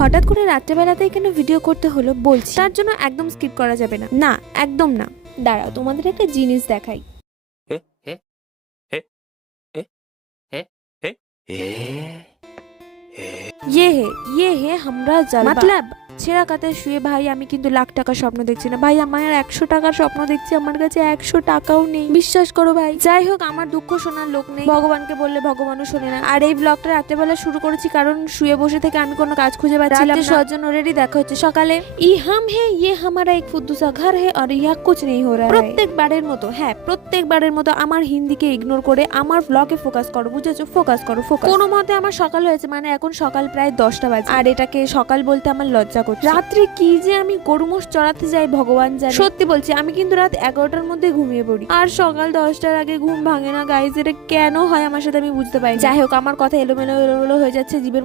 হঠাৎ করে রাত্রেবেলাতেই কেন ভিডিও করতে হলো বলছি, তার জন্য একদম স্কিপ করা যাবে না, না একদম না। দাঁড়াও তোমাদের একটা জিনিস দেখাই। ये है हमरा जलवा। मतलब ছেঁড়া কাতে শুয়ে ভাই আমি কিন্তু লাখ টাকার স্বপ্ন দেখছি না ভাই, আমার 100 টাকার স্বপ্ন দেখছি, আমার কাছে 100 টাকাও নেই, বিশ্বাস করো ভাই। যাই হোক, আমার দুঃখ শোনার লোক নেই, ভগবানকে বললে ভগবানও শোনে না। আর এই ব্লগটা রাত্রেবেলা শুরু করেছি কারণ শুয়ে বসে থেকে আমি কোনো কাজ খুঁজে পাচ্ছিলাম না। শোয়ার জন্য রেডি, দেখা হচ্ছে সকালে। ই হাম হে ইয়ে হামারা এক ফুদ্দু সা ঘর হে আর ইয়া কুছ নেই হো রহা। প্রত্যেকবারের মতো, হ্যাঁ প্রত্যেকবারের মতো আমার হিন্দিকে ইগনোর করে আমার ব্লগে ফোকাস করো, বুঝেছো? ফোকাস করো, ফোকাস। কোনো মতে আমার সকাল হয়েছে, মানে এখন সকাল প্রায় 10টা বাজে, আর এটাকে সকাল বলতে আমার লজ্জা করছে। রাত্রে কি যে আমি গরু মোষ চড়াতে যাই ভগবান জানে। সত্যি বলছি, আমি কিন্তু রাত 11টার মধ্যে ঘুমিয়ে পড়ি, আর সকাল 10টার আগে ঘুম ভাঙে না গাইজ। এটা কেন হয় আমার সাথে আমি বুঝতে পারি। যাই হোক, আমার কথা এলোমেলো এলোমেলো হয়ে যাচ্ছে, জীবের